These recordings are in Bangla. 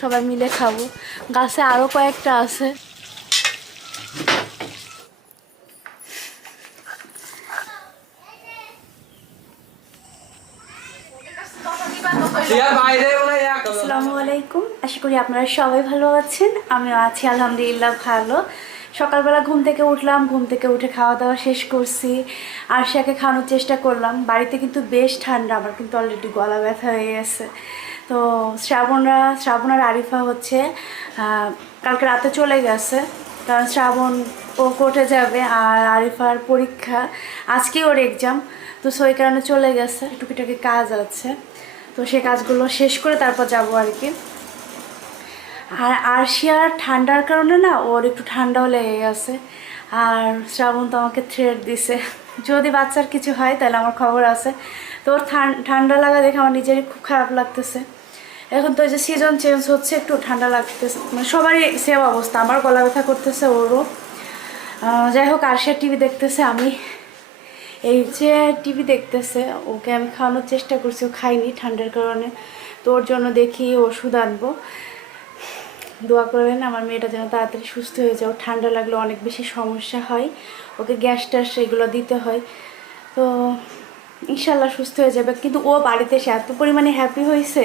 সবাই মিলে খাব। গাছে আরও কয়েকটা আছে। আসসালামু আলাইকুম। আশা করি আপনারা সবাই ভালো আছেন। আমিও আছি আলহামদুলিল্লাহ ভালো। সকালবেলা ঘুম থেকে উঠলাম ঘুম থেকে উঠে খাওয়া দাওয়া শেষ করছি। আর আরশাকে খাওয়ানোর চেষ্টা করলাম। বাড়িতে কিন্তু বেশ ঠান্ডা আমার কিন্তু অলরেডি গলা ব্যথা হয়ে গেছে। তো শ্রাবণরা শ্রাবণ আর আরিফা হচ্ছে কালকে রাতে চলে গেছে। কারণ শ্রাবণ, ও কোর্টে যাবে আর আরিফার পরীক্ষা। আজকে ওর এক্সাম তো সেই কারণে চলে গেছে, টুকিটাকি কাজ আছে। তো সে কাজগুলো শেষ করে তারপর যাব আর কি। আর আরশিয়ার ঠান্ডার কারণে না ওর একটু ঠান্ডাও লেগে গেছে। আর শ্রাবণ তো আমাকে থ্রেড দিছে। যদি বাচ্চার কিছু হয় তাহলে আমার খবর আছে। তো ওর ঠান- ঠান্ডা লাগা দেখে আমার নিজেরই খুব খারাপ লাগতেছে। এখন তো যে সিজন চেঞ্জ হচ্ছে, একটু ঠান্ডা লাগতেছে। মানে সবারই সেম অবস্থা, আমার গলা ব্যথা করতেছে, ওরও। যাই হোক আরশিয়া টিভি দেখতেছে, আমি এই যে টিভি দেখতেছে, ওকে আমি খাওয়ানোর চেষ্টা করছি, ও খাইনি ঠান্ডার কারণে। তো ওর জন্য দেখি ওষুধ আনব। দোয়া করবেন আমার মেয়েটা যেন তাড়াতাড়ি সুস্থ হয়ে যায়। ঠান্ডা লাগলে অনেক বেশি সমস্যা হয়। ওকে গ্যাস ট্যাস এগুলো দিতে হয়। তো ইনশাল্লাহ সুস্থ হয়ে যাবে। কিন্তু ও বাড়িতে এসে এত পরিমাণে হ্যাপি হয়েছে,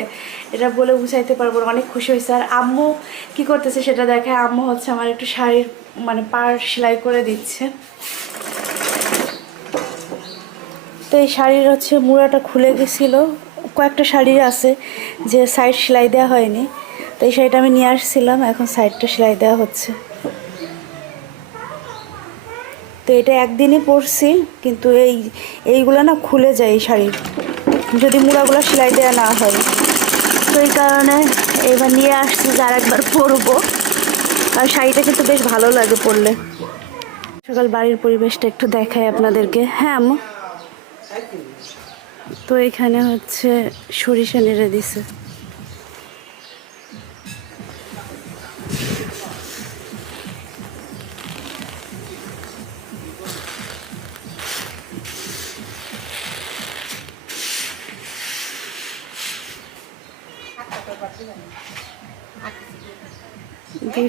এটা বলে বুঝাইতে পারব অনেক খুশি হয়েছে। আর আম্মু কি করতেছে সেটা দেখে আম্মু হচ্ছে আমার একটু শাড়ির মানে পার সেলাই করে দিচ্ছে। তো এই শাড়ির হচ্ছে মুড়াটা খুলে গেছিল। কয়েকটা শাড়ি আছে যে সাইড সেলাই দেওয়া হয়নি। তো এই শাড়িটা আমি নিয়ে আসছিলাম, এখন সাইডটা সেলাই দেওয়া হচ্ছে। তো এটা একদিনই পরছি, কিন্তু এই, এইগুলো না খুলে যায় এই শাড়ি। যদি মুড়াগুলো সেলাই দেওয়া না হয়। তো এই কারণে এবার নিয়ে আসছি যে একবার পরবো। আর শাড়িটা কিন্তু বেশ ভালো লাগে পরলে। সকাল বাড়ির পরিবেশটা একটু দেখায় আপনাদেরকে। হ্যাঁ তো এখানে হচ্ছে সরিষা নেড়ে দিছে।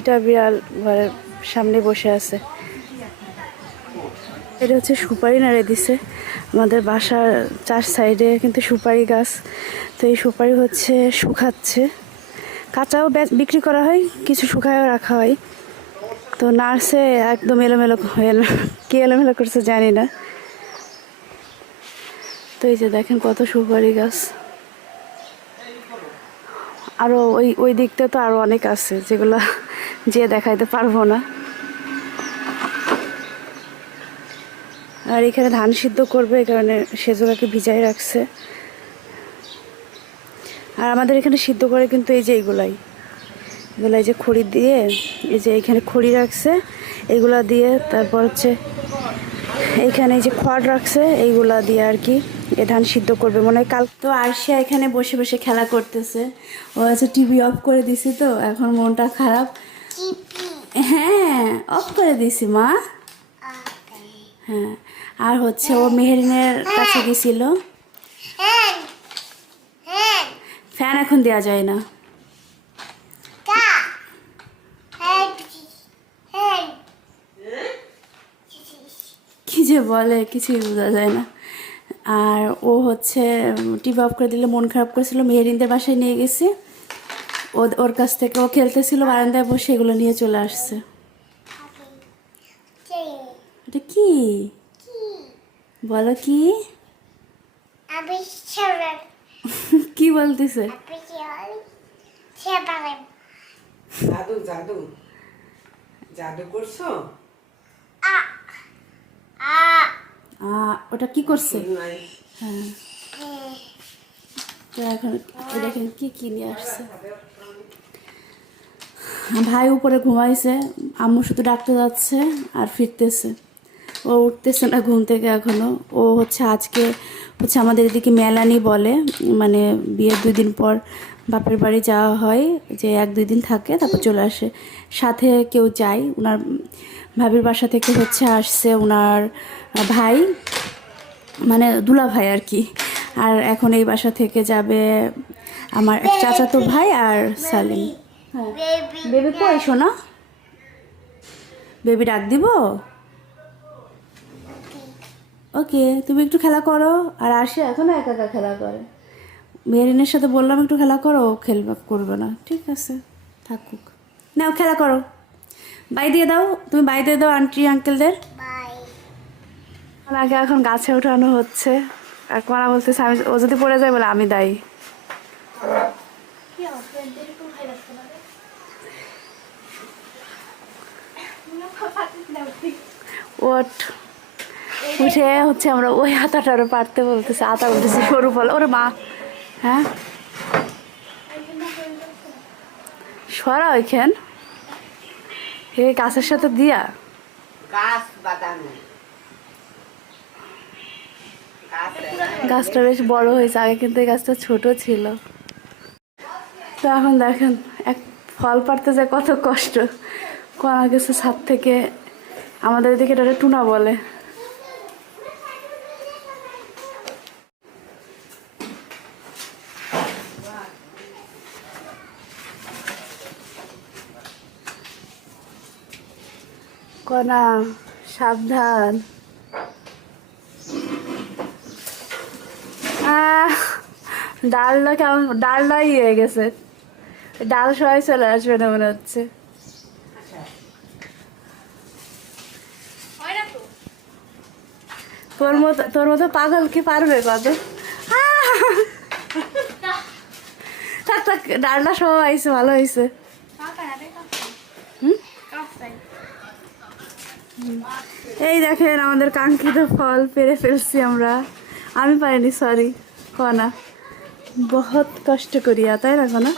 দুইটা বিড়াল ঘরের সামনে বসে আছে। এটা হচ্ছে সুপারি নাড়ে দিছে আমাদের বাসার চার সাইডে কিন্তু সুপারি গাছ। তো এই সুপারি হচ্ছে শুকাচ্ছে। কাঁচাও বিক্রি করা হয়, কিছু শুকায়ও রাখা হয়। তো নার্সে একদম এলোমেলো হয়ে কি এলোমেলো করছে জানি না। তো এই যে দেখেন কত সুপারি গাছ। আরও ওই ওই দিকটা তো আরও অনেক আছে যেগুলো যে দেখাইতে পারব না। আর এখানে ধান সিদ্ধ করবে, এই কারণে সেজোগাকে ভিজাই রাখছে। আর আমাদের এখানে সিদ্ধ করে কিন্তু এই যে এইগুলাই এগুলো এই যে খড়ি দিয়ে, এই যে এখানে খড়ি রাখছে এইগুলা দিয়ে তারপর হচ্ছে এইখানে যে খড় রাখছে এইগুলা দিয়ে আর কি এ ধান সিদ্ধ করবে। মনে হয় কাল তো আরশিয়া এখানে বসে বসে খেলা করতেছে। ও হচ্ছে টিভি অফ করে দিছি তো এখন মনটা খারাপ। হ্যাঁ অফ করে দিছি মা। হ্যাঁ আর হচ্ছে ও মেহেরিনের কাছে গেছিল। ফ্যান এখন দেওয়া যায় না কি যে বলে কিছুই বোঝা যায় না। আর ও হচ্ছে টিভি অফ করে দিলে মন খারাপ করেছিল মেহেরিনদের বাসায় নিয়ে গেছি। ও ওর কাছ থেকে ও খেলতেছিল বারান্দায় বসে এগুলো নিয়ে চলে আসছে। এটা কি? বলো কি? কি বলতেছে? জাদু জাদু। জাদু করছ? আহ, ওটা কি করছে? হ্যাঁ। তো এখন দেখেন কি কি নিয়ে আসছে। ভাই উপরে ঘুমাইছে আম্মু শুধু ডাকতে যাচ্ছে আর ফিরতেছে। ও উঠতেছে না ঘুম থেকে এখনও। ও হচ্ছে আজকে হচ্ছে আমাদের এদিকে মেলানি বলে মানে বিয়ের দুই দিন পর বাপের বাড়ি যাওয়া হয় যে এক দুই দিন থাকে তারপর চলে আসে। সাথে কেউ যায় ওনার ভাবির বাসা থেকে হচ্ছে আসছে ওনার ভাই মানে দুলা ভাই আর কি। আর এখন এই বাসা থেকে যাবে আমার এক চাচাতো ভাই আর সালিম। হ্যাঁ বেবি কই? শোনা বেবি ডাক দিব? ওকে তুমি একটু খেলা করো। আর আসে এখন একা একা খেলা করে। মেরিনের সাথে বললাম, একটু খেলা করো, ও খেলবে, করবে না। ঠিক আছে, থাকুক। নাও, খেলা করো। বাই দিয়ে দাও। তুমি বাই দিয়ে দাও, আন্টি, আঙ্কেলদের। আগে এখন গাছে ওঠানো হচ্ছে। আর কোনা বলতেছে, আমি, ও যদি পড়ে যায়, বলে আমি দায়ী। ওট। উঠে হচ্ছে আমরা ওই হাতাটারও পারতে বলতেছে, আতা বলতেছে, সরু ফল। ওরে মা। হ্যাঁ? সরা ওইখান। হে গাছের সাথে দিয়া। গাছ গাছটা বেশ বড় হয়েছে আগে কিন্তু এই গাছটা ছোট ছিল। তো এখন দেখেন এক ফল পাড়তে যায় কত কষ্ট। কলা গেছে ছাদ থেকে আমাদের এদিকে এটা টুনা বলে। কনা সাবধান। ডালটা কেমন ডালটাই হয়ে গেছে। ডাল সবাই চলে আসবে না মনে হচ্ছে। তোর মতো তোর মতো পাগল কি পারবে কত থাক থাক ডালটা সব আইসে ভালো হয়েছে এই দেখেন আমাদের কাঙ্ক্ষিত ফল পেরে ফেলছি আমরা। আমি পাইনি সরি কনা। বহুত কষ্ট করিয়া, তাই না, কনা?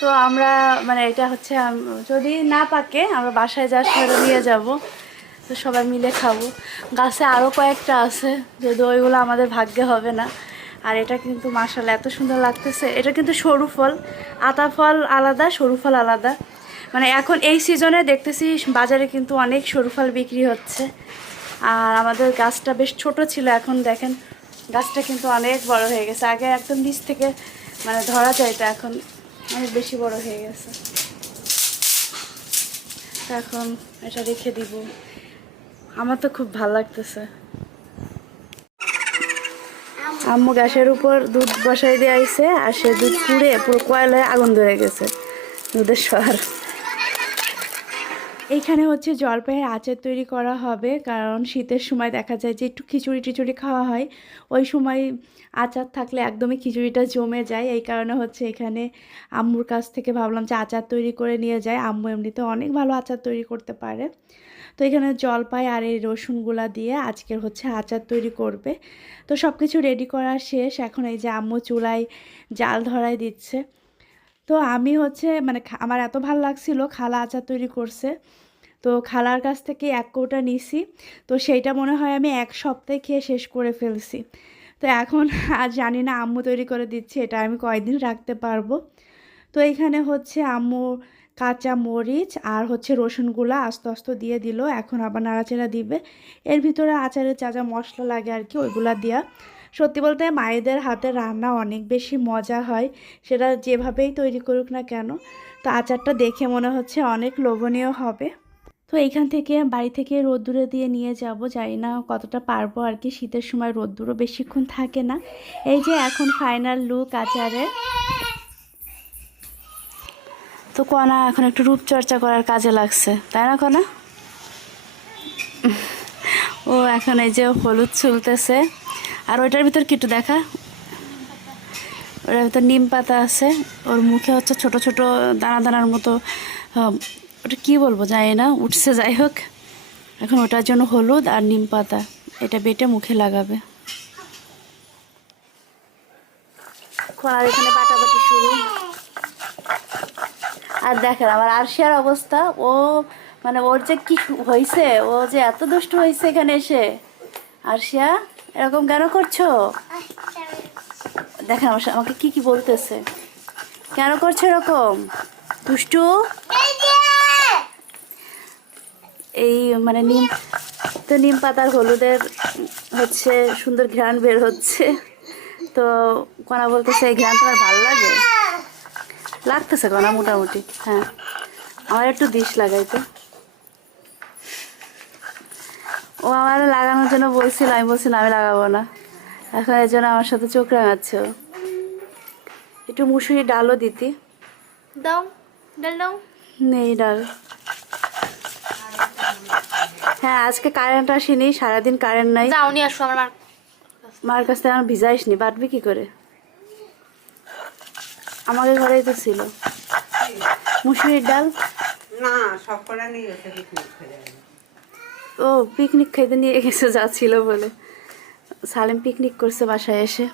তো আমরা মানে এটা হচ্ছে যদি না পাকে, আমরা বাসায় যা সেটা নিয়ে যাব। তো সবাই মিলে খাব। গাছে আরও কয়েকটা আছে, যদি ওইগুলো আমাদের ভাগ্যে হবে না। আর এটা কিন্তু মাসাল এত সুন্দর লাগতেছে। এটা কিন্তু সরু ফল। আতা ফল আলাদা, সরু ফল আলাদা। মানে এখন এই সিজনে দেখতেছি বাজারে কিন্তু অনেক সরু ফল বিক্রি হচ্ছে। আর আমাদের গাছটা বেশ ছোট ছিল, এখন দেখেন গাছটা কিন্তু অনেক বড় হয়ে গেছে। আগে একদম নিচ থেকে মানে ধরা যাইতো এখন অনেক বেশি বড় হয়ে গেছে। এখন এটা রেখে দিব। আমার তো খুব ভালো লাগতেছে। আম্মু গ্যাসের উপর দুধ বসাই দিয়ে আইছে, আর সে দুধ পুড়ে পুরো কয়লায় আগুন ধরে গেছে। দুধের স্বর এইখানে হচ্ছে জলপাইয়ের আচার তৈরি করা হবে, কারণ শীতের সময় দেখা যায় যে একটু খিচুড়ি টিচুড়ি খাওয়া হয়। ওই সময় আচার থাকলে একদমই খিচুড়িটা জমে যায়। এই কারণে হচ্ছে এখানে আম্মুর কাছ থেকে ভাবলাম যে আচার তৈরি করে নিয়ে যায় আম্মু এমনিতে অনেক ভালো আচার তৈরি করতে পারে। তো এখানে জলপাই আর এই রসুনগুলা দিয়ে আজকের হচ্ছে আচার তৈরি করবে। তো সব কিছু রেডি করা শেষ। এখন এই যে আম্মু চুলায় জাল ধরায় দিচ্ছে। তো আমি হচ্ছে মানে আমার এত ভালো লাগছিল খালা আচার তৈরি করছে। তো খালার কাছ থেকে এক কৌটা নিছি। তো সেইটা মনে হয় আমি এক সপ্তাহে খেয়ে শেষ করে ফেলছি। তো এখন আর জানি না আম্মু তৈরি করে দিচ্ছে, এটা আমি কয়দিন রাখতে পারব। তো এইখানে হচ্ছে আম্মু কাঁচা মরিচ আর হচ্ছে রসুনগুলা আস্তে আস্তে দিয়ে দিল, এখন আবার নাড়াচাড়া দিবে। এর ভিতরে আচারের যা যা মশলা লাগে আর কি, ওইগুলা দেওয়া সত্যি বলতে মায়েদের হাতে রান্না অনেক বেশি মজা হয়, সেটা যেভাবেই তৈরি করুক না কেন, তো আচারটা দেখে মনে হচ্ছে অনেক লোভনীয় হবে। তো এইখান থেকে বাড়ি থেকে রোদ্দুরে দিয়ে নিয়ে যাব, জানি না কতটা পারব আর কি, শীতের সময় রোদ্দুরও বেশিক্ষণ থাকে না। এই যে এখন ফাইনাল লুক আচারে তো কনা, এখন একটু রূপচর্চা করার কাজে লাগছে, তাই না কনা? ও, এখন এই যে হলুদ চুলতেছে আর ওইটার ভিতর কি একটু দেখা? ওটার ভিতর নিম পাতা আছে, ওর মুখে হচ্ছে ছোট ছোট দানা দানার মতো ওটা কি বলব জানি না, উঠছে যাই হোক। এখন ওটার জন্য হলুদ আর নিম পাতা, এটা বেটে মুখে লাগাবে। এখানে শুরু। আর দেখেন আমার আরশিয়ার অবস্থা, ও মানে ওর যে কি হয়েছে ও যে এত দুষ্ট হয়েছে এখানে এসে। আরশিয়া? এরকম কেন করছ? দেখেন আমার আমাকে কি কি বলতেছে। কেন করছ এরকম? দুষ্টু? এই মানে নিম তো নিম পাতার হলুদের হচ্ছে সুন্দর ঘ্রাণ বের হচ্ছে। তো কণা বলতেছে এই ঘ্রাণ তোমার ভালো লাগে? লাগতেছে কণা মোটামুটি হ্যাঁ। আমার একটু দিশ লাগাইতো। ও আমার লাগানোর জন্য বলছিল আমি বলছিলাম আমি লাগাবো না। এখন এর জন্য আমার সাথে চোখ রাঙাচ্ছে একটু মুসুরি ডালও দিতি। দাও ডাল দাও নেই ডাল। হ্যাঁ আজকে কারেন্ট আসেনি সারাদিন কারেন্ট নাই। যাও নিয়ে আসো আমার মার। কাছ থেকে আমার ভিজাইস নি বাটবি কি করে? আমাদের ঘরেই তো ছিল। মুসুরির ডাল? না সব করা নেই ওটা ও পিকনিক খাইতে নিয়ে গেছে যা ছিল বলে। সালেম পিকনিক করছে বাসায় এসে।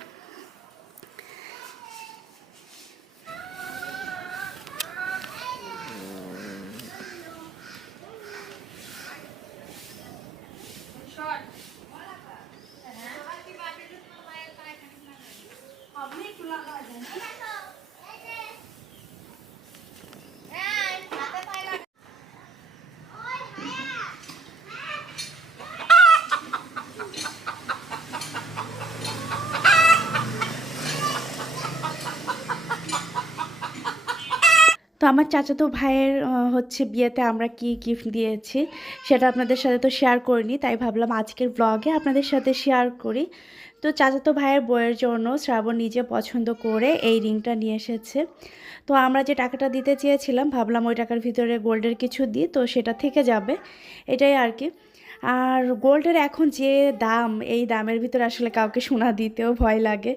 তো আমার চাচাতো ভাইয়ের হচ্ছে বিয়েতে আমরা কি গিফট দিয়েছি সেটা আপনাদের সাথে তো শেয়ার করিনি, তাই ভাবলাম আজকের ব্লগে আপনাদের সাথে শেয়ার করি। তো চাচাতো ভাইয়ের বইয়ের জন্য শ্রাবণ নিজে পছন্দ করে এই রিংটা নিয়ে এসেছে। তো আমরা যে টাকাটা দিতে চেয়েছিলাম, ভাবলাম ওই টাকার ভিতরে গোল্ডের কিছু দিই, তো সেটা থেকে যাবে। এটাই আর কি। আর গোল্ডের এখন যে দাম এই দামের ভিতরে আসলে কাউকে সোনা দিতেও ভয় লাগে।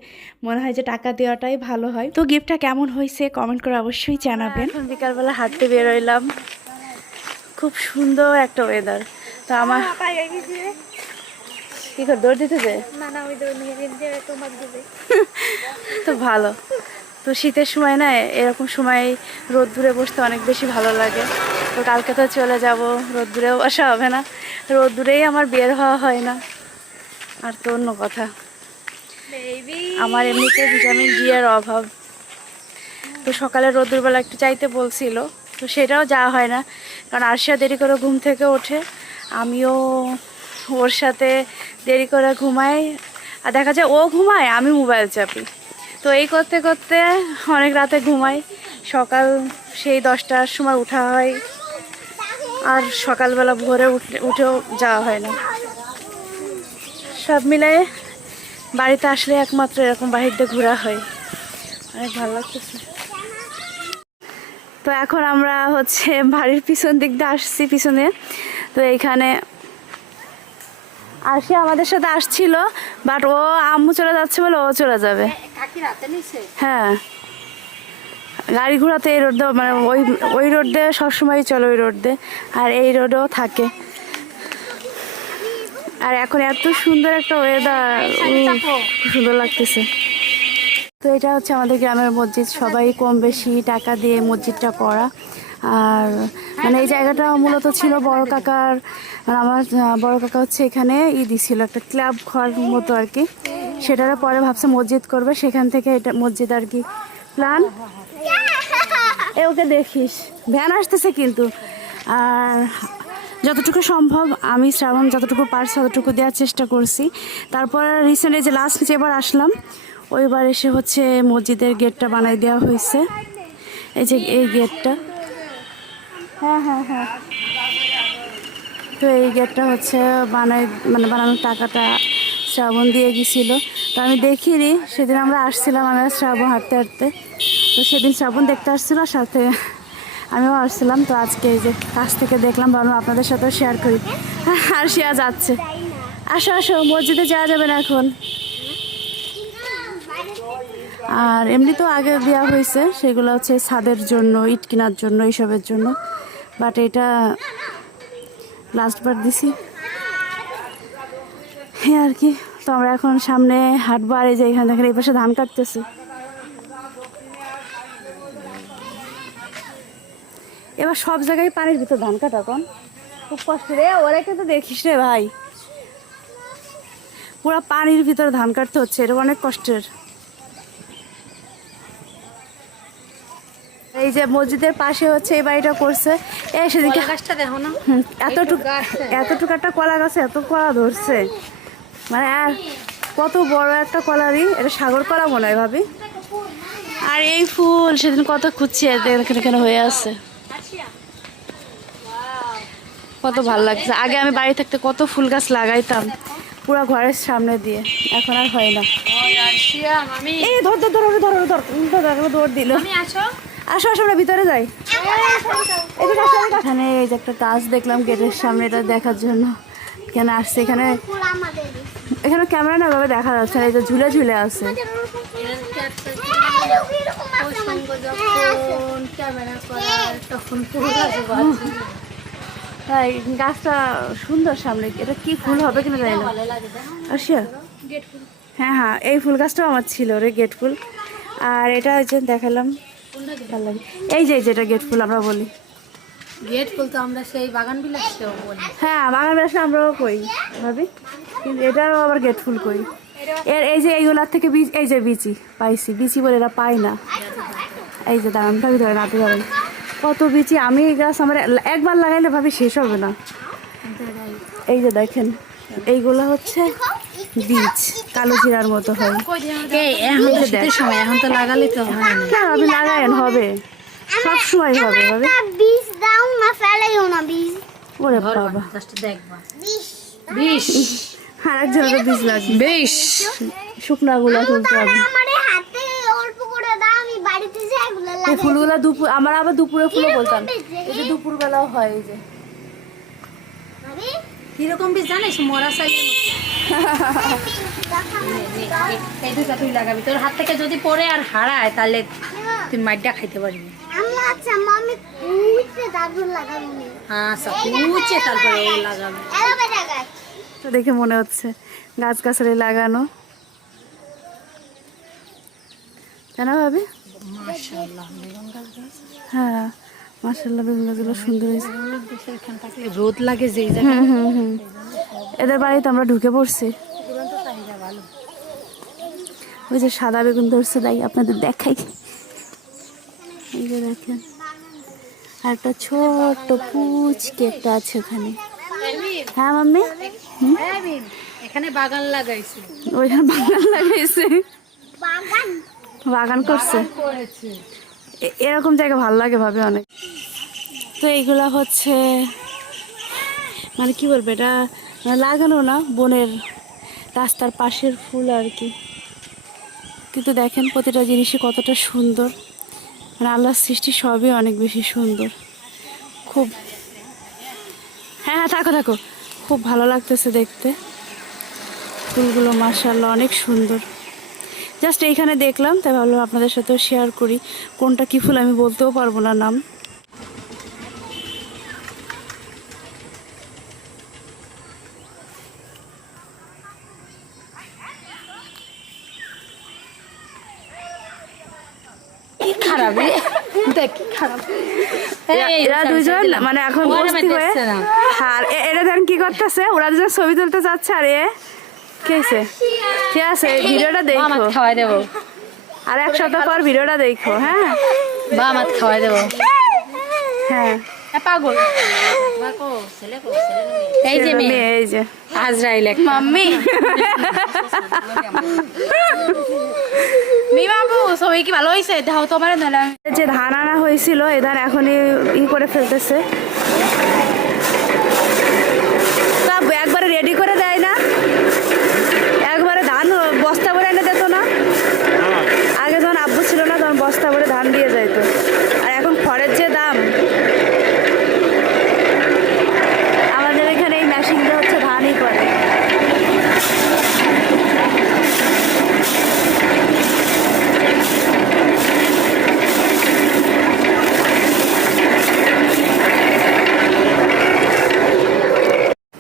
মনে হয় যে টাকা দেওয়াটাই ভালো হয়। তো গিফটটা কেমন হয়েছে কমেন্ট করে অবশ্যই জানাবেন। এখন বিকালবেলা হাঁটতে বেরোইলাম। খুব সুন্দর একটা ওয়েদার তো আমার কি করে দৌড় দিতে যে না না ওই দৌড় নিয়ে যে তোমার দিবে তো ভালো। তো শীতের সময় না এরকম সময় রোদ দূরে বসতে অনেক বেশি ভালো লাগে। তো কালকে তো চলে যাব রোদ দূরেও বসা হবে না। রোদ দূরেই আমার বের হওয়া হয় না। আর তো অন্য কথা। আমার এমনিতে ভিটামিন ডি এর অভাব। তো সকালে রোদ্দুরবেলা একটু চাইতে বলছিল তো সেটাও যাওয়া হয় না। কারণ আরশিয়া দেরি করে ঘুম থেকে ওঠে। আমিও ওর সাথে দেরি করে ঘুমাই। আর দেখা যায় ও ঘুমায় আমি মোবাইল চাপি। তো এই করতে করতে অনেক রাতে ঘুমাই। সকাল সেই দশটার সময় উঠা হয়। আর সকালবেলা ভোরে উঠলে উঠেও যাওয়া হয় না। সব মিলাই বাড়িতে আসলে একমাত্র এরকম বাহির দিয়ে ঘোরা হয়। অনেক ভালো লাগতেছে। তো এখন আমরা হচ্ছে বাড়ির পিছন দিক দিয়ে আসছি পিছনে। তো এইখানে আসে আমাদের সাথে আসছিল বাট ও আম্মু চলে যাচ্ছে বলে ও চলে যাবে। হ্যাঁ। গাড়ি ঘোড়াতে এই রোড মানে ওই ওই রোড দিয়ে সবসময় চলে ওই রোড দিয়ে আর এই রোডেও থাকে। আর এখন এত সুন্দর একটা ওয়েদার সুন্দর লাগতেছে। তো এটা হচ্ছে আমাদের গ্রামের মসজিদ, সবাই কম বেশি টাকা দিয়ে মসজিদটা করা। আর মানে এই জায়গাটা মূলত ছিল বড় কাকার মানে আমার বড় কাকা হচ্ছে এখানে ই দিছিল একটা ক্লাব ঘর মতো আর কি। সেটার পরে ভাবছে মসজিদ করবে, সেখান থেকে এটা মসজিদ আর কি প্ল্যান এ ওকে দেখিস। ভ্যান আসতেছে কিন্তু। আর যতটুকু সম্ভব, আমি শ্রাবণ যতটুকু পারছি ততটুকু দেওয়ার চেষ্টা করছি। তারপর রিসেন্টলি যে লাস্ট যেবার আসলাম, ওইবার এসে হচ্ছে মসজিদের গেটটা বানাই দেওয়া হয়েছে। এই যে এই গেটটা। হ্যাঁ হ্যাঁ হ্যাঁ। তো এই গেটটা হচ্ছে বানাই মানে বানানোর টাকাটা শ্রাবণ দিয়ে গেছিল। তো আমি দেখিনি, সেদিন আমরা আসছিলাম আমি আর শ্রাবণ হাঁটতে হাঁটতে। তো সেদিন শ্রাবণ দেখতে আসছিল, সাথে আমিও আসছিলাম। তো আজকে এই যে কাছ থেকে দেখলাম, ভাবলাম আপনাদের সাথেও শেয়ার করি। আর শেয়ার যাচ্ছে। আসো আসো, মসজিদে যাওয়া যাবে না এখন। আর এমনি তো আগে দেওয়া হয়েছে, সেগুলো হচ্ছে ছাদের জন্য, ইট কেনার জন্য, এইসবের জন্য। বাট এটা লাস্টবার দিছি। হ্যাঁ আর কি। তো আমরা এখন সামনে হাঁটবো, আর এই যে এখানে দেখেন, এই পাশে ধান কাটতেছে। এবার সব জায়গায় পানির ভিতর ধান কাটা কোন খুব কষ্ট রে ওরা কিন্তু দেখিস রে ভাই। পুরো পানির ভিতরে ধান কাটতে হচ্ছে এটা অনেক কষ্টের। এই যে মসজিদের পাশে হচ্ছে এই বাড়িটা করছে। এই সেদিকে গাছটা দেখো না? হুম, এতটুকু এতটুকু একটা কলা গাছে এত কলা ধরছে। মানে আর কত বড় একটা কলারই এটা সাগর কলা মনে হয় ভাবি। আর এই ফুল সেদিন কত খুঁজছি এখানে হয়ে আছে। কত ভালো লাগছে। আগে আমি বাড়ি থাকতে কত ফুল গাছ লাগাইতাম পুরো ঘরের সামনে দিয়ে। এখন আর হয় না। এই ধর ধর ধর ধর ওরে ধর উম, ধর ধর, দৌড় দিল। আসো আসো আসো আমরা ভিতরে যাই। এখানে এই যে একটা গাছ দেখলাম গেটের সামনে এটা দেখার জন্য। এখানে আসছে এখানে এখানে ক্যামেরা না ভাবে দেখা যাচ্ছে না এই যে ঝুলে ঝুলে আছে। ক্যামেরা তখন তাই গাছটা সুন্দর সামনে। এটা কি ফুল হবে কিনা জানি না। আসিয়া হ্যাঁ হ্যাঁ এই ফুল গাছটাও আমার ছিল রে গেট ফুল। আর এটা যে দেখালাম। ভালো লাগে। এই যে যেটা গেট ফুল আমরা বলি। গেট ফুল তো আমরা সেই বাগান বিলাসেও বলি। হ্যাঁ বাগান ব্যবসা আমরাও করি ভাবি। কিন্তু এটারও আবার গেট ফুল করি। এর এই যে এইগুলার থেকে বীজ এই যে বিচি পাইছি। বিচি বলে এরা পাই না। এই যে দাঁড়ান ভাবি ধরেন হাতে ধরেন কত বিচি আমি এই গাছ আমার একবার লাগাইলে ভাবি শেষ হবে না। এই যে দেখেন এইগুলা হচ্ছে বীজ কালো জিরার মতো হয়। এই এখন তো সময় এখন তো লাগালে তো হয় না। আপনি লাগায়েন হবে। সব সময় হবে ভাবে। বীজ দাও না ফেলাইও না বীজ। ওরে বাবা। দেখবা বিষ। আর একজনের বীজ লাগবে। বিশ শুকনাগুলা তুলতে হবে। এই ফুলগুলা দুপুর আমার আবার দুপুরে ফুলও বলতাম। এই যে দুপুর বেলাও হয় এই যে। কীরকম বীজ জানিস? মরা সাইজের এই তুই লাগাবি। তোর হাত থেকে যদি পড়ে আর হারায় তাহলে তুই খাইতে পারবি। আচ্ছা মামি কুইতে তারপর লাগাবো আচ্ছা তারপরে লাগাবে। তো দেখে মনে হচ্ছে গাছ গাছালি লাগানো। কেন ভাবি? হ্যাঁ মার্শাল্লাহ বেগুন গাছগুলো সুন্দর হয়েছে। রোদ লাগে যেই জায়গায়। হুম হুম। হুম এদের বাড়িতে আমরা ঢুকে পড়ছি। ওই যে সাদা বেগুন ধরছে তাই আপনাদের দেখাই। এই যে দেখেন আর একটা ছোট্ট পুচকে একটা আছে ওখানে। হ্যাঁ মাম্মি? এখানে বাগান লাগাইছি। ওইখানে বাগান লাগাইছে। বাগান? বাগান করছে। এরকম জায়গা ভালো লাগে ভাবে অনেক। তো এইগুলা হচ্ছে মানে কি বলব এটা মানে লাগানো না বনের রাস্তার পাশের ফুল আর কি। কিন্তু দেখেন প্রতিটা জিনিসই কতটা সুন্দর। মানে আল্লাহর সৃষ্টি সবই অনেক বেশি সুন্দর। খুব হ্যাঁ হ্যাঁ থাকো থাকো। খুব ভালো লাগতেছে দেখতে। ফুলগুলো মার্শাল্লাহ অনেক সুন্দর। জাস্ট এইখানে দেখলাম তাই ভাবলাম আপনাদের সাথেও শেয়ার করি। কোনটা কী ফুল আমি বলতেও পারব না নাম। খারাপ খারাপ। এরা- দুজন মানে এখন বস্তি হয়ে আর এরা ধরেন কি করতেছে? ওরা দুজন ছবি তুলতে চাচ্ছে আর এ কে আছে ঠিক আছে ভিডিওটা দেখো। খাওয়াই দেবো। আর এক সপ্তাহ পর ভিডিওটা দেখো হ্যাঁ? বা আমার খাওয়াই দেবো। হ্যাঁ। পাগল। এই যে মেয়ে। এই যে। আজরাইল মাম্মি। মি বাবু সবাই কি ভালো হয়েছে তোমার যে ধান আনা হয়েছিল ধান এখনই ই করে ফেলতেছে তা একবারে রেডি করে দেয় না একবারে ধান বস্তা ভরে এনে দিত না আগে যখন আব্বু ছিল না তখন বস্তা ভরে ধান দিয়ে যাইতো আর এখন খড়ের যে দাম, আমাদের এখানে এই মেশিনটা হচ্ছে ধানই করে।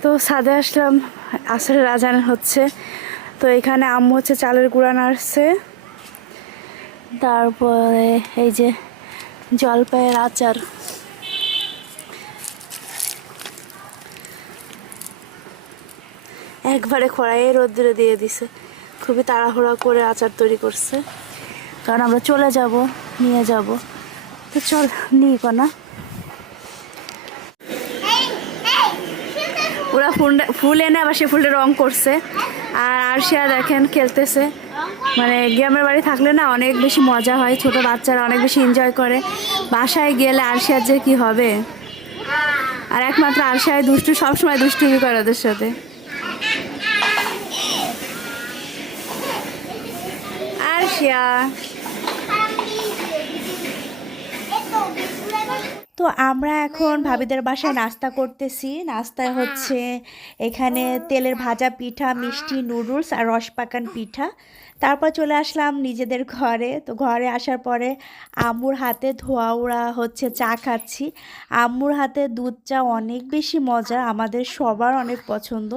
তো সাদে আসলাম, আসরের আজান হচ্ছে। তো এখানে আম্মু হচ্ছে চালের গুঁড়া নাড়ছে। তারপরে এই যে জলপাইয়ের আচার। একবারে খড়াইয়ে রোদ্রে দিয়ে দিছে। খুবই তাড়াহুড়া করে আচার তৈরি করছে। কারণ আমরা চলে যাব নিয়ে যাব। তো চল নিই কনা ওরা ফুল ফুল এনে আবার সে ফুলটা রং করছে। আর আরশিয়া দেখেন খেলতেছে। মানে গ্রামের বাড়ি থাকলে না অনেক বেশি মজা হয়, ছোট বাচ্চারা অনেক বেশি এনজয় করে। বাসায় গেলে আরশিয়ার যে কি হবে? আর একমাত্র আরশিয়ায় দুষ্টু, সবসময় দুষ্টুমি করে ওদের সাথে। আরশিয়া। তো আমরা এখন ভাবিদের বাসায় নাস্তা করতেছি। নাস্তায় হচ্ছে এখানে তেলের ভাজা পিঠা মিষ্টি নুডলস আর রস পাকান পিঠা। তারপর চলে আসলাম নিজেদের ঘরে। তো ঘরে আসার পরে আম্মুর হাতে ধোয়া উড়া হচ্ছে চা খাচ্ছি। আম্মুর হাতে দুধ চা অনেক বেশি মজা আমাদের সবার অনেক পছন্দ।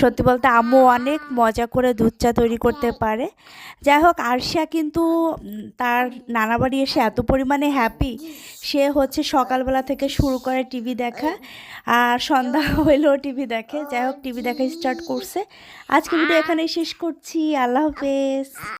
সত্যি বলতে আম্মু অনেক মজা করে দুধ চা তৈরি করতে পারে। যাই হোক আরশিয়া কিন্তু তার নানা বাড়ি এসে এত পরিমাণে হ্যাপি সে হচ্ছে সকালবেলা থেকে শুরু করে টিভি দেখা আর সন্ধ্যা হইলেও টিভি দেখে। যাই হোক টিভি দেখা স্টার্ট করছে। আজকে ভিডিও এখানেই শেষ করছি। আল্লাহ হাফেজ। guys.